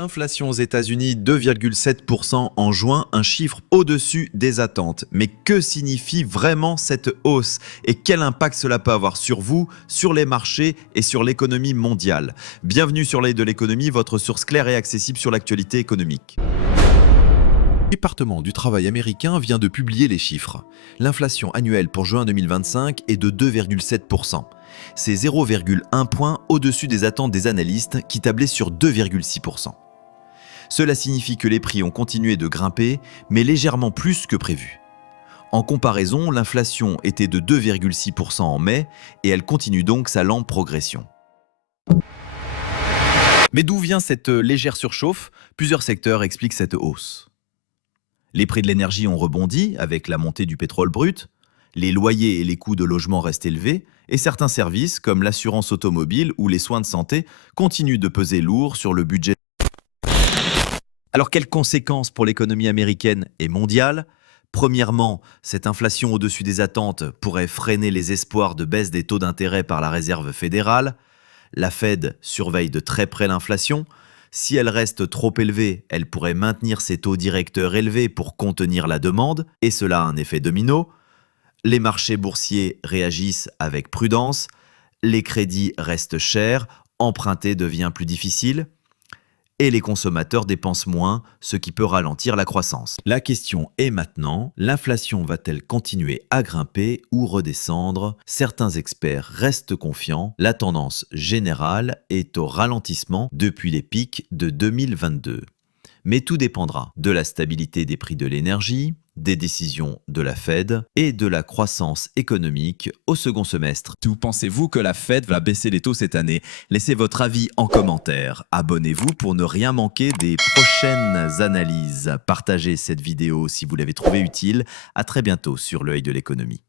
Inflation aux États-Unis 2,7% en juin, un chiffre au-dessus des attentes. Mais que signifie vraiment cette hausse et quel impact cela peut avoir sur vous, sur les marchés et sur l'économie mondiale? Bienvenue sur l'œil de l'économie, votre source claire et accessible sur l'actualité économique. Le département du travail américain vient de publier les chiffres. L'inflation annuelle pour juin 2025 est de 2,7%. C'est 0,1 point au-dessus des attentes des analystes qui tablaient sur 2,6%. Cela signifie que les prix ont continué de grimper, mais légèrement plus que prévu. En comparaison, l'inflation était de 2,6% en mai et elle continue donc sa lente progression. Mais d'où vient cette légère surchauffe? Plusieurs secteurs expliquent cette hausse. Les prix de l'énergie ont rebondi avec la montée du pétrole brut, les loyers et les coûts de logement restent élevés, et certains services, comme l'assurance automobile ou les soins de santé, continuent de peser lourd sur le budget. Alors, quelles conséquences pour l'économie américaine et mondiale? Premièrement, cette inflation au-dessus des attentes pourrait freiner les espoirs de baisse des taux d'intérêt par la Réserve fédérale. La Fed surveille de très près l'inflation. Si elle reste trop élevée, elle pourrait maintenir ses taux directeurs élevés pour contenir la demande, et cela a un effet domino. Les marchés boursiers réagissent avec prudence. Les crédits restent chers, emprunter devient plus difficile. Et les consommateurs dépensent moins, ce qui peut ralentir la croissance. La question est maintenant, l'inflation va-t-elle continuer à grimper ou redescendre? Certains experts restent confiants, la tendance générale est au ralentissement depuis les pics de 2022. Mais tout dépendra de la stabilité des prix de l'énergie, des décisions de la Fed et de la croissance économique au second semestre. Pensez-vous que la Fed va baisser les taux cette année? Laissez votre avis en commentaire. Abonnez-vous pour ne rien manquer des prochaines analyses. Partagez cette vidéo si vous l'avez trouvée utile. À très bientôt sur l'œil de l'économie.